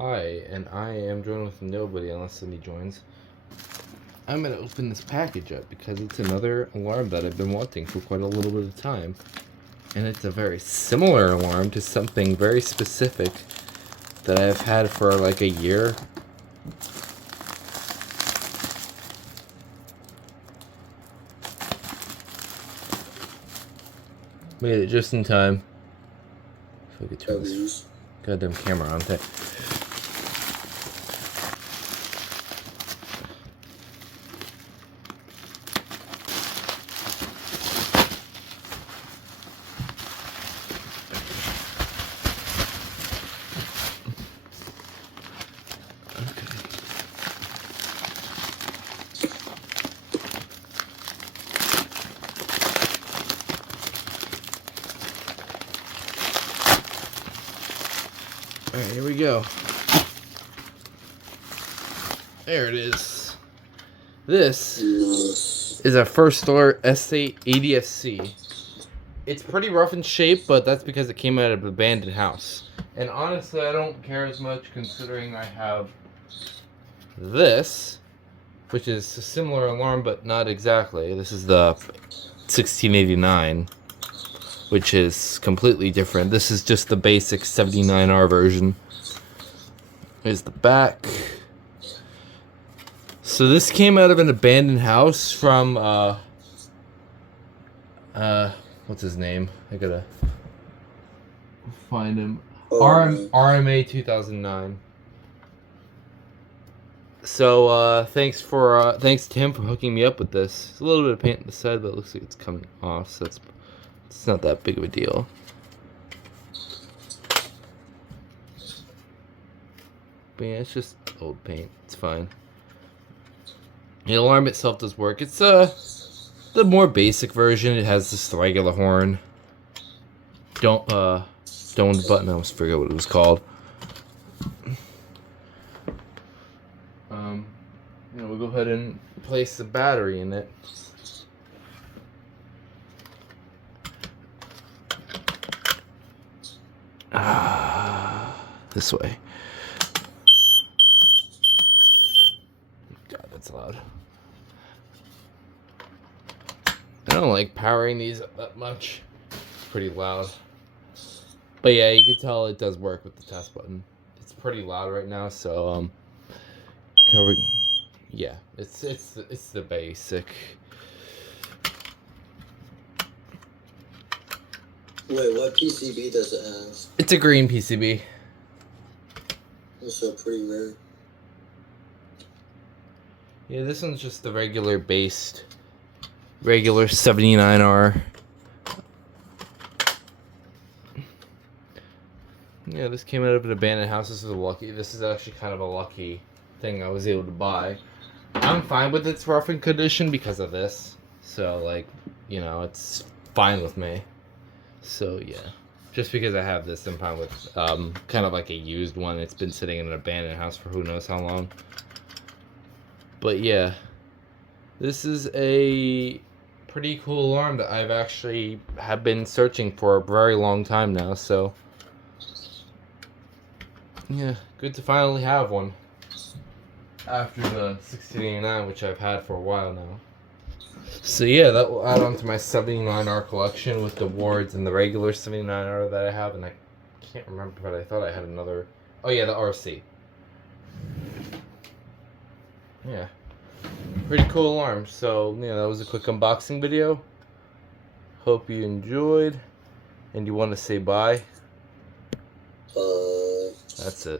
Hi, and I am joined with nobody unless Cindy joins. I'm going to open this package up because it's another alarm that I've been wanting for quite a little bit of time. And it's a very similar alarm to something very specific that I've had for like a year. Made it just in time. If I could turn this goddamn camera on. Alright, here we go. There it is. This is a First Star SA80FC. It's pretty rough in shape, but that's because it came out of an abandoned house. And honestly, I don't care as much considering I have this, which is a similar alarm, but not exactly. This is the 1689. Which is completely different. This is just the basic 79R version. Here's the back. So this came out of an abandoned house from, what's his name? I gotta find him. RMA 2009. So, thanks to him for hooking me up with this. It's a little bit of paint on the side, but it looks like it's coming off, so it's not that big of a deal. But yeah, it's just old paint. It's fine. The alarm itself does work. It's the more basic version. It has this regular horn. Domed button. I almost forget what it was called. We'll go ahead and place the battery in it. This way. God, that's loud. I don't like powering these up that much. It's pretty loud. But yeah, you can tell it does work with the test button. It's pretty loud right now, so yeah, it's the basic. Wait, what PCB does it have? It's a green PCB. Also pretty rare. Yeah, this one's just the regular 79R. Yeah, this came out of an abandoned house. This is actually kind of a lucky thing I was able to buy. I'm fine with its roughing condition because of this. So, like, you know, it's fine with me. So, yeah. Just because I have this, I'm fine with kind of like a used one. It's been sitting in an abandoned house for who knows how long. But, yeah. This is a pretty cool alarm that I've actually have been searching for a very long time now. So, yeah. Good to finally have one. After the 1689, which I've had for a while now. So yeah, that will add on to my 79R collection with the wards and the regular 79R that I have, and I can't remember, but I thought I had another. Oh yeah, the RC. Yeah, pretty cool alarm. So yeah, that was a quick unboxing video. Hope you enjoyed, and you want to say bye. Bye. That's it.